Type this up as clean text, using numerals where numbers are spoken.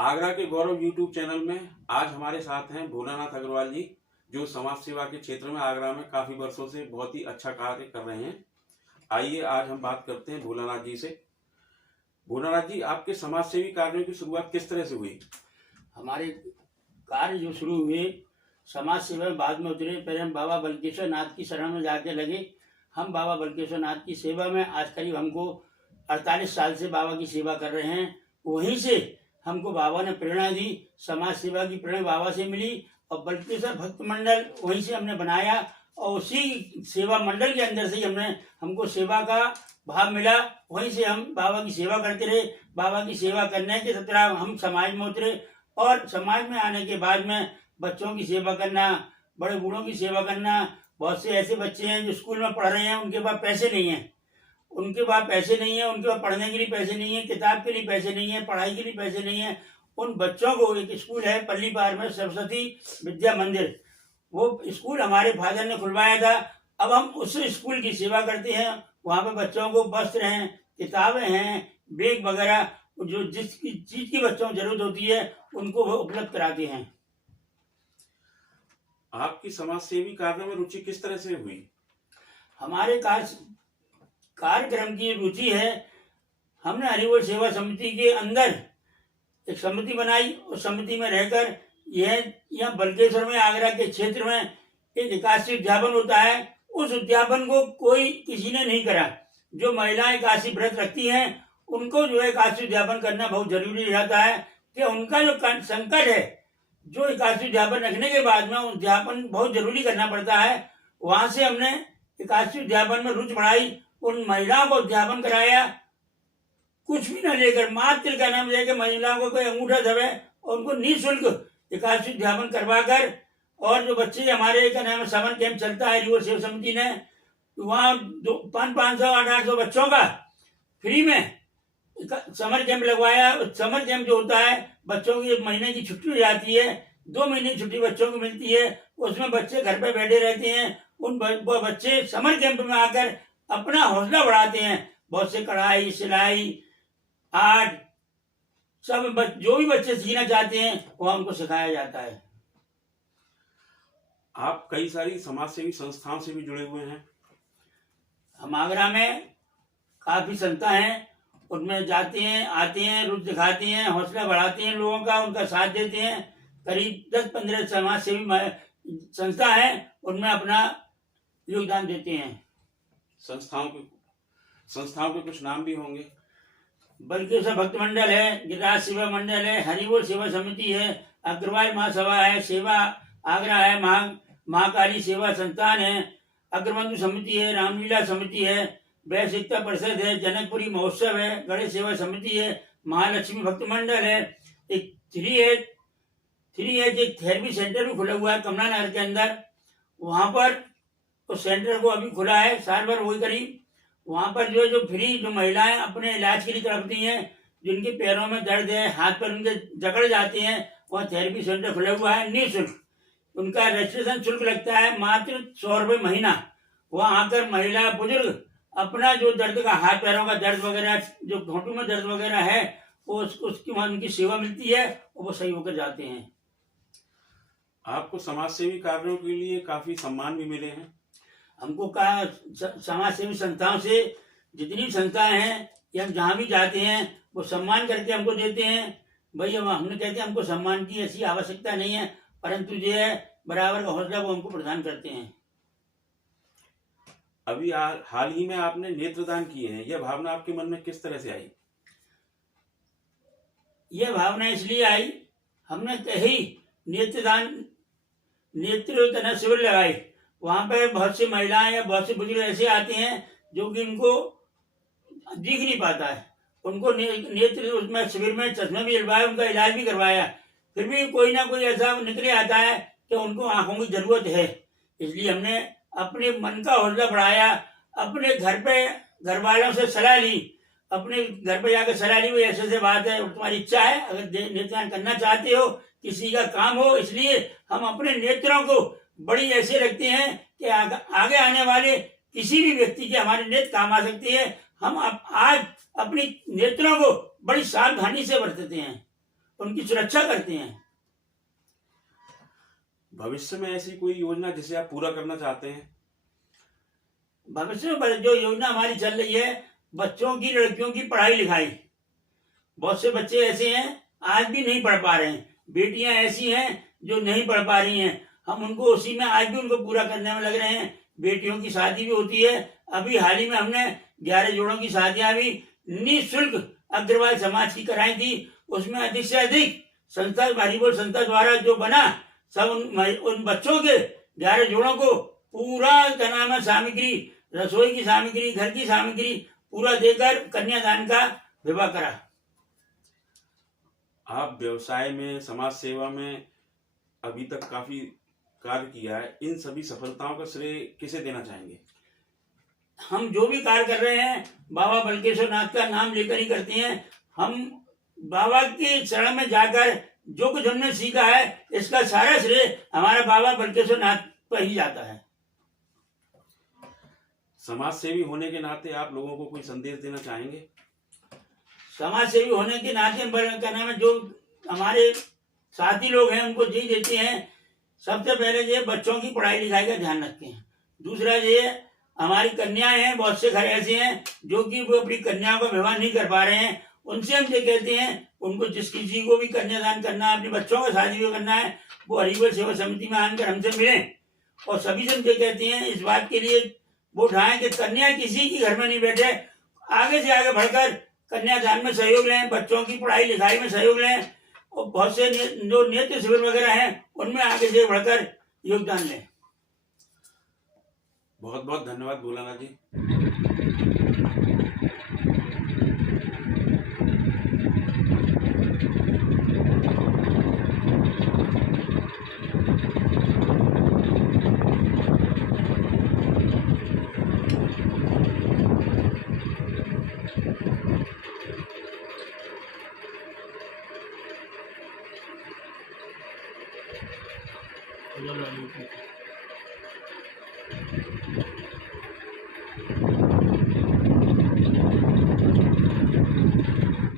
आगरा के गौरव YouTube channel में आज हमारे साथ हैं भोलानाथ अग्रवाल जी, जो समाज सेवा के क्षेत्र में आगरा में काफी वर्षों से बहुत ही अच्छा कार्य कर रहे हैं। आइए आज हम बात करते हैं भोलानाथ जी से। भोलानाथ जी, आपके समाज सेवी कार्यों की शुरुआत किस तरह से हुई? हमारे कार्य जो शुरू हुए समाज सेवा में बाद में उतरे। पहले हम बाबा बलकेश्वर नाथ की शरण में जाके लगे। हम बाबा बलकेश्वर नाथ की सेवा में आज करीब हमको 48 साल से बाबा की सेवा कर रहे हैं। वहीं से हमको बाबा ने प्रेरणा दी, समाज सेवा की प्रेरणा बाबा से मिली और बलकेश्वर भक्त मंडल वहीं से हमने बनाया और उसी सेवा मंडल के अंदर से ही हमको सेवा का भाव मिला। वहीं से हम बाबा की सेवा करते रहे। बाबा की सेवा करने के तरह हम समाज में उतरे और समाज में आने के बाद में बच्चों की सेवा करना, बड़े बूढ़ों की सेवा करना। बहुत से ऐसे बच्चे हैं जो स्कूल में पढ़ रहे हैं, उनके पास पैसे नहीं है, उनके पास पढ़ने के लिए पैसे नहीं है, किताब के लिए पैसे नहीं है, पढ़ाई के लिए पैसे नहीं है। उन बच्चों को एक स्कूल है पल्ली पार में, सरस्वती विद्या मंदिर, वो स्कूल हमारे फादर ने खुलवाया था। अब हम उस स्कूल की सेवा करते हैं। वहाँ पे बच्चों को वस्त्र हैं, किताबें हैं, बैग वगैरह, जो जिस चीज की बच्चों को जरूरत होती है उनको वो उपलब्ध कराते हैं। आपकी समाज सेवी कार्यों में रुचि किस तरह से हुई? हमारे कार्यक्रम की रुचि है। हमने हरिबोल सेवा समिति के अंदर एक समिति बनाई। उस समिति में रहकर यह बलकेश्वर में आगरा के क्षेत्र में एक एकादशी उद्यापन होता है। उस उद्यापन को किसी ने नहीं करा। जो महिलाएं एकादशी व्रत रखती हैं उनको जो है एकादशी उद्यापन करना बहुत जरूरी रहता है कि उनका जो संकट है, जो एकादशी उद्यापन रखने के बाद में उद्यापन बहुत जरूरी करना पड़ता है। वहां से हमने एकादशी उद्यापन में रुचि बढ़ाई, उन महिलाओं को उद्यापन कराया, कुछ भी न लेकर, मात्र का नाम लेकर महिलाओं को कोई अंगूठा दबे और उनको निःशुल्क एकादशी उद्यापन करवा कर, और जो बच्चे हमारे का नाम समर कैंप चलता है हरिबोल सेवा समिति ने, वहाँ 500 800 बच्चों का फ्री में समर कैंप लगवाया। समर कैंप जो होता है, बच्चों की 1 महीने की छुट्टी हो जाती है, 2 महीने की छुट्टी बच्चों को मिलती है। उसमें बच्चे घर पे बैठे रहते हैं। उन बच्चे समर कैंप में आकर अपना हौसला बढ़ाते हैं। बहुत से कढ़ाई, सिलाई, आर्ट, सब जो भी बच्चे सीखना चाहते हैं वो हमको सिखाया जाता है। आप कई सारी समाज सेवी संस्थाओं से भी जुड़े हुए हैं। हम आगरा में काफी संस्था हैं, उनमें जाते हैं, आते हैं, रुचि दिखाते हैं, हौसला बढ़ाते हैं लोगों का, उनका साथ देते हैं। करीब 10-15 समाज सेवी संस्था है, उनमें अपना योगदान देते हैं। संस्थाओं के कुछ नाम भी होंगे। बलकेश्वर भक्त मंडल है, गिरिराज सेवा मंडल है, हरिबोल सेवा समिति है, अग्रवाल महासभा है, सेवा आगरा है, महाकाली सेवा संस्थान है, अग्रबंधु समिति है, रामलीला समिति है, वैश्य एकता परिषद है, जनकपुरी महोत्सव है, गणेश सेवा समिति है, महालक्ष्मी भक्त मंडल है, एक थ्री एज एक थेरेपी सेंटर भी खुला हुआ है कमला नगर के अंदर। वहां पर उस सेंटर को अभी खुला है, साल भर हुई करीब। वहां पर जो फ्री जो महिलाएं अपने इलाज के लिए तड़पती हैं, जिनके पैरों में दर्द है, हाथ पर उनके जकड़ जाते हैं, वहाँ थेरेपी सेंटर खुला हुआ है निःशुल्क। उनका रजिस्ट्रेशन शुल्क लगता है मात्र 100 रुपये महीना। वहाँ आकर महिला बुजुर्ग अपना जो दर्द का, हाथ पैरों का दर्द वगैरह, जो घुटनों में दर्द वगैरह है, उसकी वहाँ उनकी सेवा मिलती है और वो सही होकर जाते हैं। आपको समाज सेवी कार्यों के लिए काफी सम्मान भी मिले हैं। हमको समाज सेवी संस्थाओं से जितनी भी संस्थाएं हैं, ये हम जहाँ भी जाते हैं वो सम्मान करके हमको देते हैं। भाई हमने कहते हैं हमको सम्मान की ऐसी आवश्यकता नहीं है, परंतु जो है बराबर का हौसला वो हमको प्रदान करते हैं। अभी हाल ही में आपने नेत्रदान किए हैं, यह भावना आपके मन में किस तरह से आई? यह भावना इसलिए आई, हमने कहीं नेत्र शिविर लगाई। वहां पर बहुत सी महिलाएं या बहुत से बुजुर्ग ऐसे आते हैं जो कि इनको दिख नहीं पाता है, उनको नेत्र उसमें शिविर में चश्मे भी लगवाए, उनका इलाज भी करवाया, फिर भी कोई ना कोई ऐसा निकले आता है कि उनको आंखों की जरूरत है। इसलिए हमने अपने मन का हौसला बढ़ाया, अपने घर वालों से सलाह ली, अपने घर पे जाकर सलाह ली, ऐसे बात है, तुम्हारी इच्छा है, अगर नेत्रदान करना चाहते हो, किसी का काम हो, इसलिए हम अपने नेत्रों को बड़ी ऐसे रखते हैं कि आगे आने वाले किसी भी व्यक्ति के हमारे नेत्र काम आ सकती है। हम आज अपनी नेत्रों को बड़ी सावधानी से बरतते हैं उनकी सुरक्षा करते हैं। भविष्य में ऐसी कोई योजना जिसे आप पूरा करना चाहते हैं? भविष्य में जो योजना हमारी चल रही है, बच्चों की, लड़कियों की पढ़ाई लिखाई। बहुत से बच्चे ऐसे हैं आज भी नहीं पढ़ पा रहे हैं, बेटियां ऐसी हैं जो नहीं पढ़ पा रही हैं, हम उनको उसी में आज भी उनको पूरा करने में लग रहे हैं। बेटियों की शादी भी होती है। अभी हाल ही में हमने 11 जोड़ों की शादियां भी निःशुल्क अग्रवाल समाज की कराई थी। उसमें अधिक से अधिक संस्था, हरिबोल संस्था द्वारा जो बना, सब उन बच्चों के 11 जोड़ों को पूरा क्या नाम है सामग्री, रसोई की सामग्री, घर की सामग्री पूरा देकर कन्यादान का विवाह करा। आप व्यवसाय में, समाज सेवा में अभी तक काफी कार्य किया है, इन सभी सफलताओं का श्रेय किसे देना चाहेंगे? हम जो भी कार्य कर रहे हैं बाबा बलकेश्वर नाथ का नाम लेकर ही करते हैं। हम बाबा के शरण में जाकर जो कुछ हमने सीखा है, इसका सारा श्रेय हमारा बाबा बलकेश्वर नाथ पर ही जाता है। समाज सेवी होने के नाते आप लोगों को कोई संदेश देना चाहेंगे? समाज सेवी होने के नाते क्या नाम है, जो हमारे साथी लोग हैं उनको यही देते हैं, सबसे पहले ये बच्चों की पढ़ाई लिखाई का ध्यान रखते हैं। दूसरा ये हमारी कन्याएं हैं, बहुत से घर ऐसे हैं जो कि वो अपनी कन्याओं का विवाह नहीं कर पा रहे हैं, उनसे हम ये कहते हैं उनको जिस किसी को भी कन्यादान करना है, अपने बच्चों का शादी भी करना है, वो हरिबोल सेवा समिति में आकर हमसे मिलें। और सभी से हम ये कहते हैं इस बात के लिए वो उठाएं कि कन्या किसी की घर में नहीं बैठे, आगे से आगे बढ़कर कन्यादान में सहयोग लें, बच्चों की पढ़ाई लिखाई में सहयोग लें, और बहुत से जो नेत्र शिविर वगैरह हैं उनमें आगे से बढ़कर योगदान लें। बहुत बहुत धन्यवाद भोलानाथ जी। चलो